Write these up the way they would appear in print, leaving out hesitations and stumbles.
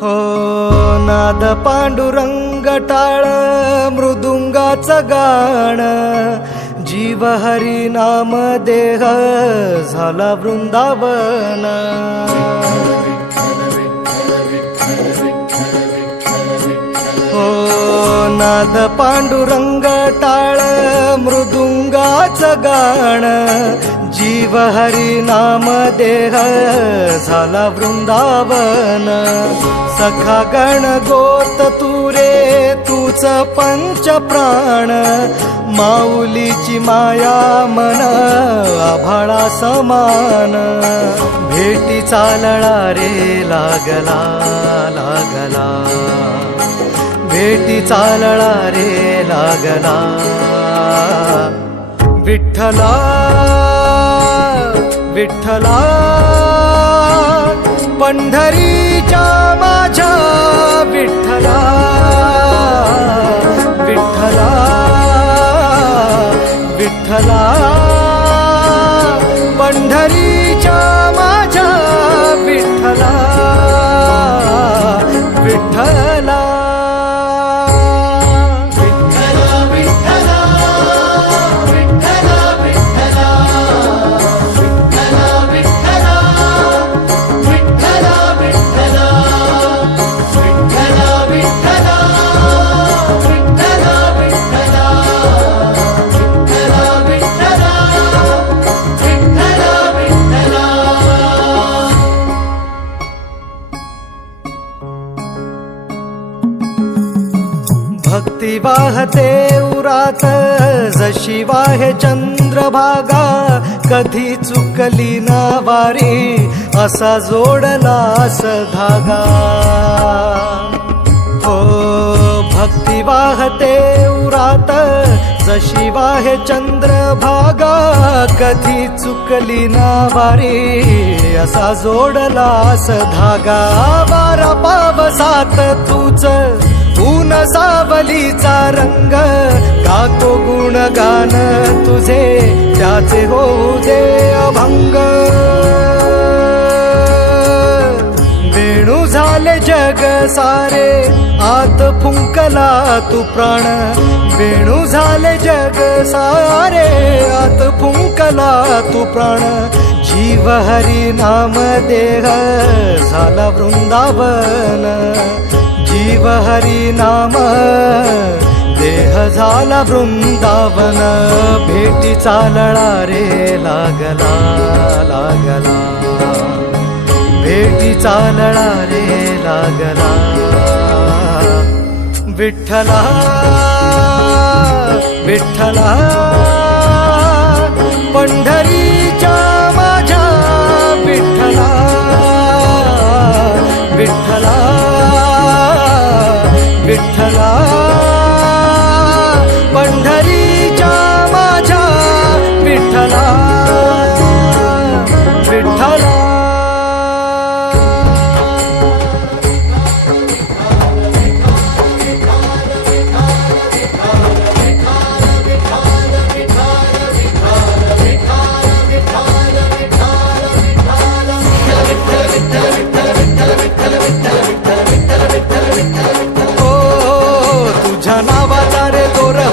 हो नाद पांडुरंग टाळ मृदुंगाचं गाण, जीव हरी नाम देह झाला वृंदावन. हो नाद पांडुरंग टाळ मृदुंगाचं गाण, जीव हरी नाम देह झाला वृंदावन. सखा गण गोत तू रे तूच पंच प्राण, माऊलीची माया मन आभाळा समान. भेटी चालळा रे लागला लागला, भेटी चालळा रे लागला. विठ्ठला विठ्ठला पंढरीच्या माझ्या विठ्ठला, विठ्ठला विठ्ठला पंढरीच्या माझ्या विठ्ठला, विठ्ठला. भक्ती वाहते उरात जशी वाहे चंद्रभागा, कधी चुकली ना वारी असा जोडलास धागा. हो भक्ती वाहते उरात जशी वाहे चंद्रभागा, कधी चुकली ना वारी असा जोडलास धागा. वारा पावसात तूच ऊन सावलीचा रंग, गातो गुणगान तुझे त्याचे होऊ दे अभंग. वेणू झाले जग सारे आत फुंकला तू प्राण, वेणू झाले जग सारे आत फुंकला तू प्राण. जीव हरी नाम देह झाला वृंदावन, जीव हरी नाम देह झाला वृंदावन. भेटी चालळा रे लागला लागला, भेटी चालळा रे लागला. विठ्ठला विठ्ठला पंढरीच्या माझ्या विठ्ठला, विठ्ठला विठ्ठला पंढरीच्या माझ्या विठ्ठला, विठ्ठला.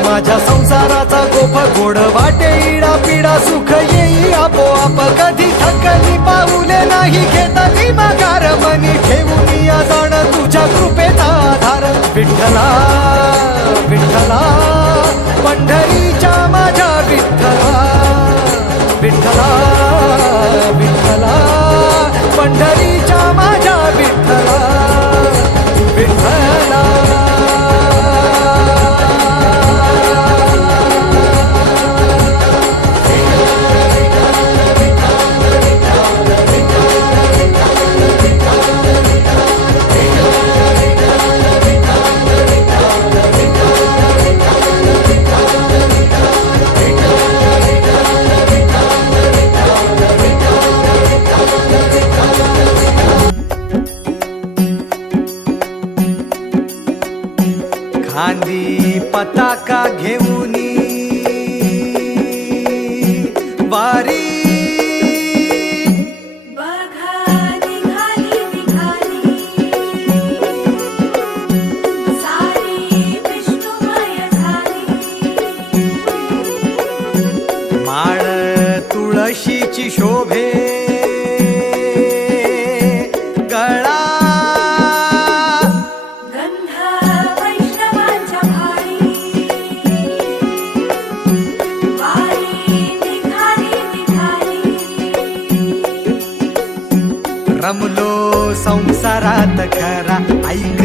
माझ्या संसाराचा गोफ गोड वाटे इडा पिडा, सुख येई आपोआप कधी थकली पाऊले नाही घेतली माघार. मनी ठेवून या जाण तुझ्या कृपेचा आधार. विठ्ठला विठ्ठला पंढरीच्या माझ्या विठ्ठला, विठ्ठला विठ्ठला पंढरीच्या माझ्या विठ्ठला, विठ्ठला. वशीची शोभे गळा गंध वैष्णवांच्या भारी वारी निघाली निघाली रमलो संसारात खरा ऐक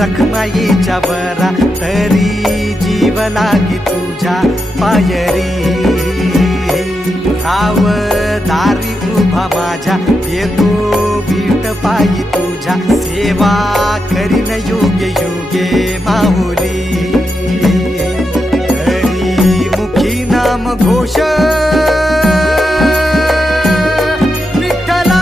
रखमाईच्या बरा तरी जीव लागी तुझ्या पायरी राव दारी उभा माझ्या येतो बीट पायी तुझ्या सेवा करीन योगे योगे माहुली हरी मुखी नाम घोष विठ्ठला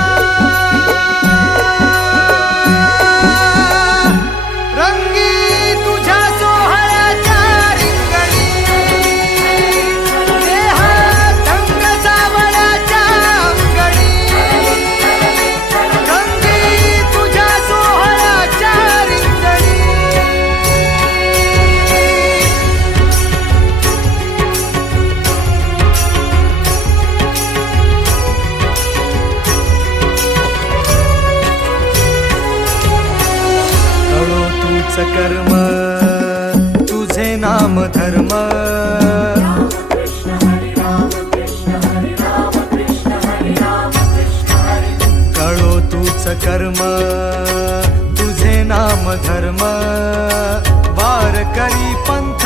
रंगी तुझ्या सोहळ्याच्या रिंगणी देहात रंग सावळ्याच्या अंगणी रंगी तुझ्या सोहळ्याच्या रिंगणी कळो तूच कर्म तुझे नाम धर्म कृष्ण हरी राम कृष्ण हरी राम कृष्ण हरी राम कृष्ण हरी कळो तूच कर्म तुझे नाम धर्म वार करी पंथ